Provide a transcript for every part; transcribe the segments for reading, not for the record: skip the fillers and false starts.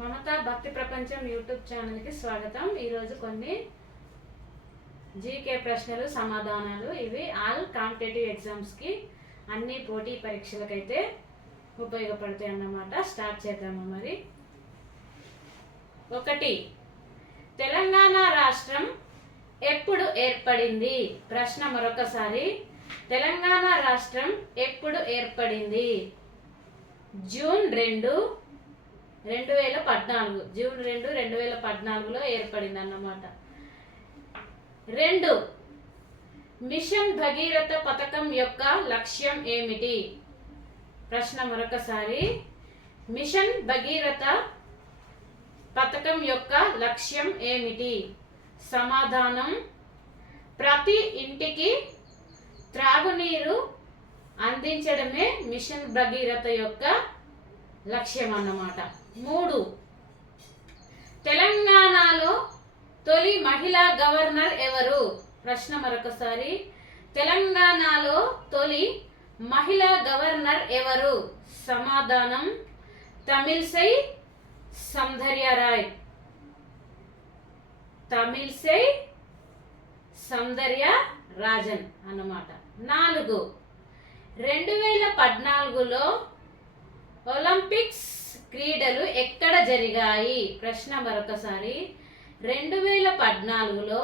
మమతా భక్తి ప్రపంచం యూట్యూబ్ ఛానల్కి స్వాగతం. ఈరోజు కొన్ని జీకే ప్రశ్నలు సమాధానాలు. ఇవి ఆల్ కాంపిటేటివ్ ఎగ్జామ్స్కి అన్ని పోటీ పరీక్షలకైతే ఉపయోగపడతాయి అన్నమాట. స్టార్ట్ చేద్దాము మరి. 1. తెలంగాణ రాష్ట్రం ఎప్పుడు ఏర్పడింది? ప్రశ్న మరొకసారి. తెలంగాణ రాష్ట్రం ఎప్పుడు ఏర్పడింది? జూన్ 2, 2014. జూన్ 2, 2014లో ఏర్పడింది అన్నమాట. 2. మిషన్ భగీరథ పథకం యొక్క లక్ష్యం ఏమిటి? ప్రశ్న మరొకసారి. మిషన్ భగీరథ పథకం యొక్క లక్ష్యం ఏమిటి? సమాధానం: ప్రతి ఇంటికి త్రాగునీరు అందించడమే మిషన్ భగీరథ యొక్క లక్ష్యం అన్నమాట. 3. తెలంగాణలో తొలి మహిళా గవర్నర్ ఎవరు? ప్రశ్న మరొకసారి. తెలంగాణలో తొలి మహిళా గవర్నర్ ఎవరు? సమాధానం: తమిళిసై సౌందర్యరాయ్. తమిళిసై సౌందర్యరాజన్ అన్నమాట. 4. 2014లో ఒలింపిక్స్ క్రీడలు ఎక్కడ జరిగాయి? ప్రశ్న మరొకసారి. 2014లో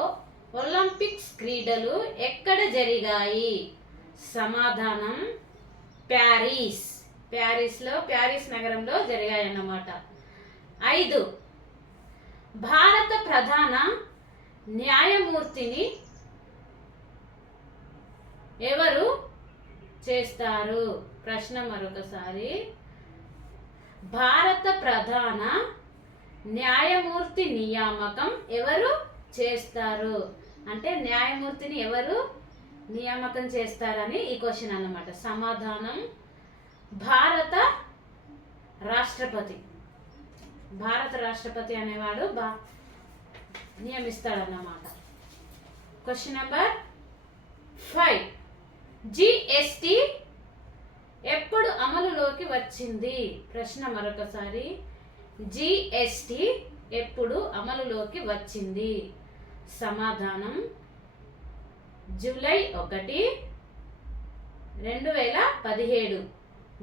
ఒలింపిక్స్ క్రీడలు ఎక్కడ జరిగాయి? సమాధానం: ప్యారిస్. ప్యారిస్ నగరంలో జరిగాయన్నమాట. 5. భారత ప్రధాన న్యాయమూర్తిని ఎవరు చేస్తారు? ప్రశ్న మరొకసారి. భారత ప్రధాన న్యాయమూర్తి నియామకం ఎవరు చేస్తారు? అంటే న్యాయమూర్తిని ఎవరు నియామకం చేస్తారని ఈ క్వశ్చన్ అన్నమాట. సమాధానం: భారత రాష్ట్రపతి. భారత రాష్ట్రపతి అనేవాడు నియమిస్తాడన్నమాట. Question number 5. జిఎస్టి ఎప్పుడు అమలులోకి వచ్చింది? ప్రశ్న మరొకసారి. జిఎస్టి ఎప్పుడు అమలులోకి వచ్చింది? సమాధానం: జూలై 1, 2017.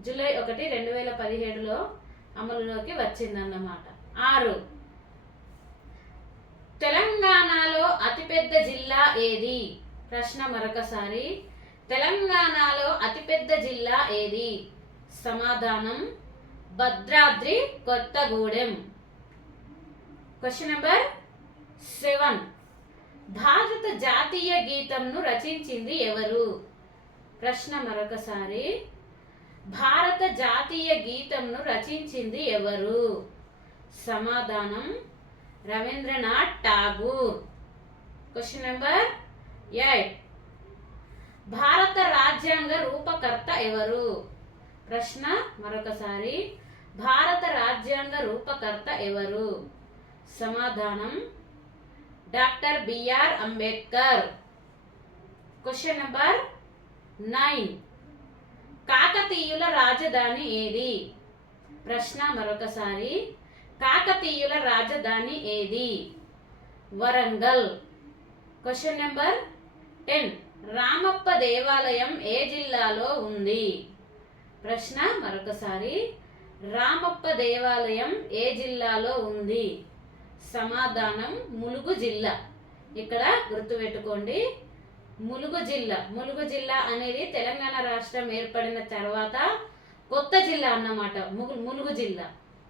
జూలై 1, 2017లో అమలులోకి వచ్చిందన్నమాట. 6. తెలంగాణలో అతిపెద్ద జిల్లా ఏది? ప్రశ్న మరొకసారి. తెలంగాణలో అతిపెద్ద జిల్లా ఏది? సమాధానం: భద్రాద్రి కొత్తగూడెం. Question number 7. భారత జాతీయ గీతంను రచించింది ఎవరు? ప్రశ్న మరొకసారి. భారత జాతీయ గీతంను రచించింది ఎవరు? సమాధానం: రవీంద్రనాథ్ ఠాగూర్. Question number 8. భారత రాజ్యాంగ రూపకర్త ఎవరు? ప్రశ్న మరొకసారి. భారత రాజ్యాంగ రూపకర్త ఎవరు? సమాధానం: doctor B R Ambedkar. Question number 9. కాకతీయుల రాజధాని ఏది? ప్రశ్న మరొకసారి. కాకతీయుల రాజధాని ఏది? వరంగల్. Question number 10. రామప్ప దేవాలయం ఏ జిల్లాలో ఉంది? ప్రశ్న మరొకసారి. రామప్ప దేవాలయం ఏ జిల్లాలో ఉంది? సమాధానం: ములుగు జిల్లా. ఇక్కడ గుర్తుపెట్టుకోండి, ములుగు జిల్లా. ములుగు జిల్లా అనేది తెలంగాణ రాష్ట్రం ఏర్పడిన తర్వాత కొత్త జిల్లా అన్నమాట. ములుగు జిల్లా.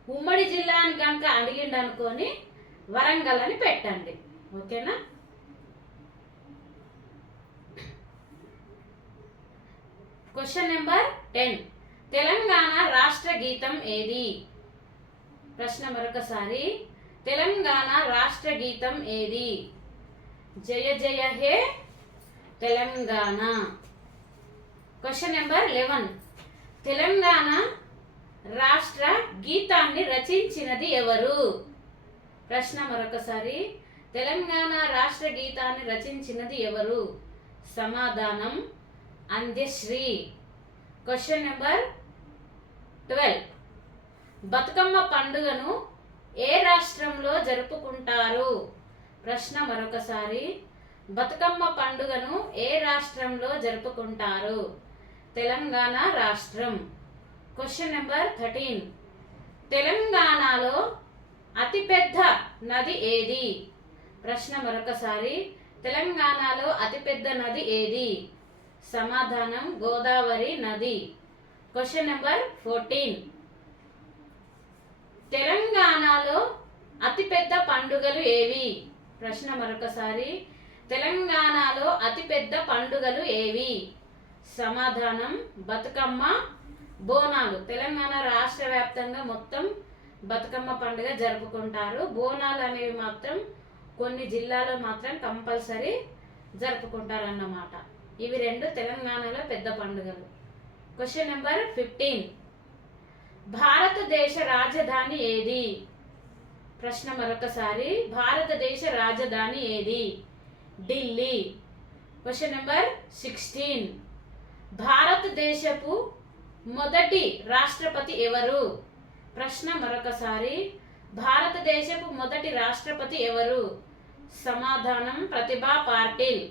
ఉమ్మడి జిల్లా అని కనుక అడిగిండు అనుకొని వరంగల్ అని పెట్టండి. ఓకేనా? Question number 10. తెలంగాణ రాష్ట్ర గీతం ఏది? ప్రశ్న మరొకసారి. తెలంగాణ రాష్ట్ర గీతం ఏది? జయ జయ హే తెలంగాణ. Question number 11. తెలంగాణ రాష్ట్ర గీతాన్ని రచించినది ఎవరు? ప్రశ్న మరొకసారి. తెలంగాణ రాష్ట్ర గీతాన్ని రచించినది ఎవరు? సమాధానం: అంధ్యశ్రీ. Question number 12. బతుకమ్మ పండుగను ఏ రాష్ట్రంలో జరుపుకుంటారు? ప్రశ్న మరొకసారి, బతుకమ్మ పండుగను ఏ రాష్ట్రంలో జరుపుకుంటారు? తెలంగాణ రాష్ట్రం. Question number 13. తెలంగాణలో అతిపెద్ద నది ఏది? ప్రశ్న మరొకసారి, తెలంగాణలో అతిపెద్ద నది ఏది? సమాధానం గోదావరి నది. Question number 14. తెలంగాణలో అతిపెద్ద పండుగలు ఏవి? ప్రశ్న మరొకసారి, తెలంగాణలో అతిపెద్ద పండుగలు ఏవి? సమాధానం బతుకమ్మ, బోనాలు. తెలంగాణ రాష్ట్ర వ్యాప్తంగా మొత్తం బతుకమ్మ పండుగ జరుపుకుంటారు. బోనాలు అనేవి మాత్రం కొన్ని జిల్లాలో మాత్రం కంపల్సరీ జరుపుకుంటారు అన్నమాట. ఇవి రెండు తెలంగాణలో పెద్ద పండుగలు. Question number 15. భారతదేశ రాజధాని ఏది? ప్రశ్న మరొకసారి, భారతదేశ రాజధాని ఏది? ఢిల్లీ. Question number 16. భారతదేశపు మొదటి రాష్ట్రపతి ఎవరు? ప్రశ్న మరొకసారి, భారతదేశపు మొదటి రాష్ట్రపతి ఎవరు? సమాధానం ప్రతిభా పాటిల్.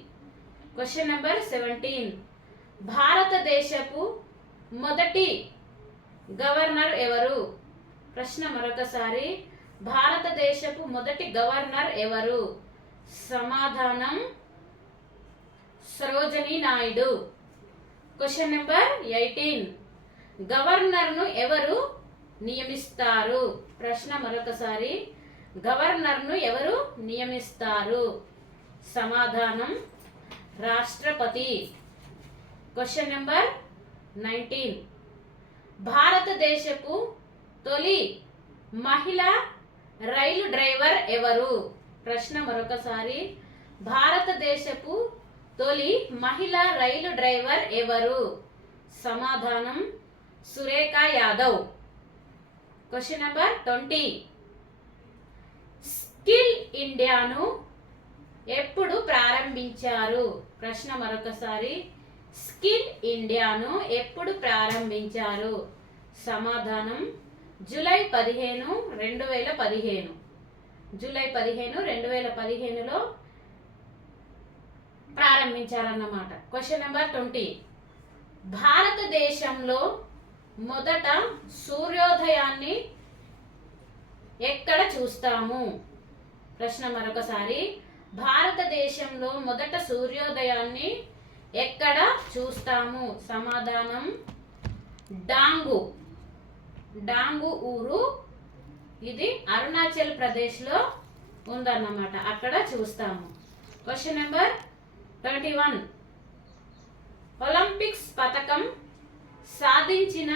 Question number 17. భారతదేశపు మొదటి గవర్నర్ ఎవరు? ప్రశ్న మరొకసారి, భారతదేశపు మొదటి గవర్నర్ ఎవరు? సమాధానం సరోజినీ నాయుడు. Question number 18. గవర్నర్ను ఎవరు నియమిస్తారు? ప్రశ్న మరొకసారి, గవర్నర్ను ఎవరు నియమిస్తారు? సమాధానం రాష్ట్రపతి. Question number 19. భారతదేశపు తొలి మహిళా రైలు డ్రైవర్ ఎవరు? ప్రశ్న మరొకసారి, భారతదేశపు తొలి మహిళా రైలు డ్రైవర్ ఎవరు? సమాధానం Surekha Yadav. Question number 20. Skill ఇండియాను ఎప్పుడు ప్రారంభించారు? ప్రశ్న మరొకసారి, స్కిల్ ఇండియాను ఎప్పుడు ప్రారంభించారు? సమాధానం జూలై 15, 2015. జూలై 15, 2015లో ప్రారంభించారన్నమాట. Question number 20. భారతదేశంలో మొదట సూర్యోదయాన్ని ఎక్కడ చూస్తాము? ప్రశ్న మరొకసారి, భారతదేశంలో మొదట సూర్యోదయాన్ని ఎక్కడ చూస్తాము? సమాధానం డాంగు. డాంగు ఊరు, ఇది అరుణాచల్ ప్రదేశ్లో ఉందన్నమాట, అక్కడ చూస్తాము. Question number 21. ఒలింపిక్స్ పతకం సాధించిన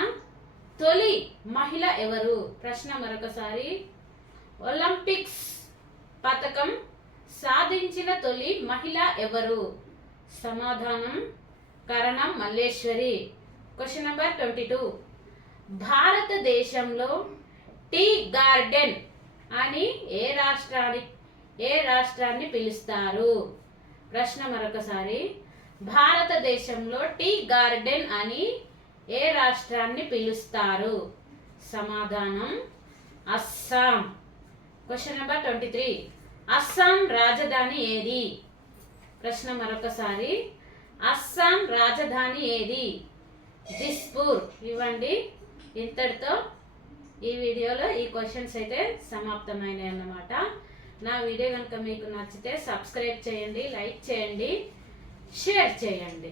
తొలి మహిళ ఎవరు? ప్రశ్న మరొకసారి, ఒలింపిక్స్ పతకం సాధించిన తొలి మహిళ ఎవరు? సమాధానం కరణం మల్లేశ్వరి. Question number 22. భారతదేశంలో టీ గార్డెన్ అని ఏ రాష్ట్రాన్ని పిలుస్తారు? ప్రశ్న మరొకసారి, భారతదేశంలో టీ గార్డెన్ అని ఏ రాష్ట్రాన్ని పిలుస్తారు? సమాధానం అస్సాం. Question number 23. అస్సాం రాజధాని ఏది? ప్రశ్న మరొకసారి, అస్సాం రాజధాని ఏది? దిస్పూర్. ఇవ్వండి. ఇంతటితో ఈ వీడియోలో ఈ క్వశ్చన్స్ అయితే సమాప్తమైనాయి అన్నమాట. నా వీడియో కనుక మీకు నచ్చితే సబ్స్క్రైబ్ చేయండి, లైక్ చేయండి, షేర్ చేయండి.